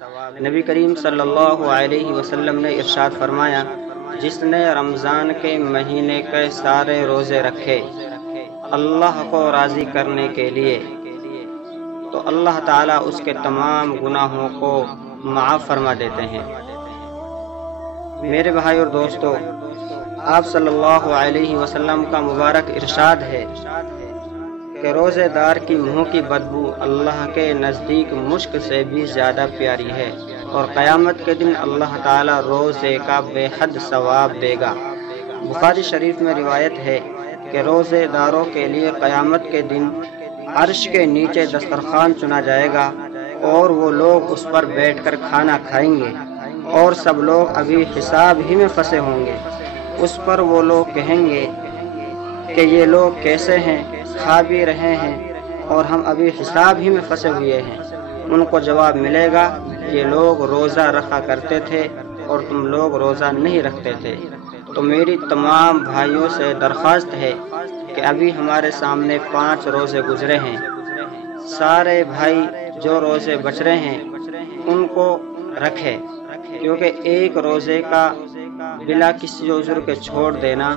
نبی کریم صلی اللہ علیہ وسلم نے ارشاد فرمایا، جس نے رمضان کے مہینے کے سارے روزے رکھے اللہ کو راضی کرنے کے لیے، تو اللہ تعالیٰ اس کے تمام گناہوں کو معاف فرما دیتے ہیں۔ میرے بھائی اور دوستو، آپ صلی اللہ علیہ وسلم کا مبارک ارشاد ہے کہ روزے دار کی منہ کی بدبو اللہ کے نزدیک مشک سے بھی زیادہ پیاری ہے، اور قیامت کے دن اللہ تعالیٰ روزے کا بے حد ثواب دے گا۔ بخاری شریف میں روایت ہے کہ روزے داروں کے لیے قیامت کے دن عرش کے نیچے دسترخوان چنا جائے گا، اور وہ لوگ اس پر بیٹھ کر کھانا کھائیں گے، اور سب لوگ ابھی حساب ہی میں پھنسے ہوں گے۔ اس پر وہ لوگ کہیں گے کہ یہ لوگ کیسے ہیں، کھا بھی رہے ہیں اور ہم ابھی حساب ہی میں پھنسے ہوئے ہیں۔ ان کو جواب ملے گا، یہ لوگ روزہ رکھا کرتے تھے اور تم لوگ روزہ نہیں رکھتے تھے۔ تو میری تمام بھائیوں سے درخواست ہے کہ ابھی ہمارے سامنے 5 روزے گزرے ہیں۔ سارے بھائی جو روزے بچ رہے ہیں ان کو رکھے، کیونکہ ایک روزے کا بلا کسی عذر کے چھوڑ دینا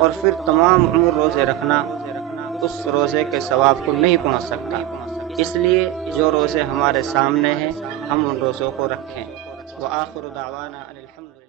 اور پھر تمام عمر روزے رکھنا اس روزے کے ثواب کو نہیں پہنچ سکتا۔ اس لیے جو روزے ہمارے سامنے ہیں ہم ان روزوں کو رکھیں۔ وآخر دعوانا ان الحمد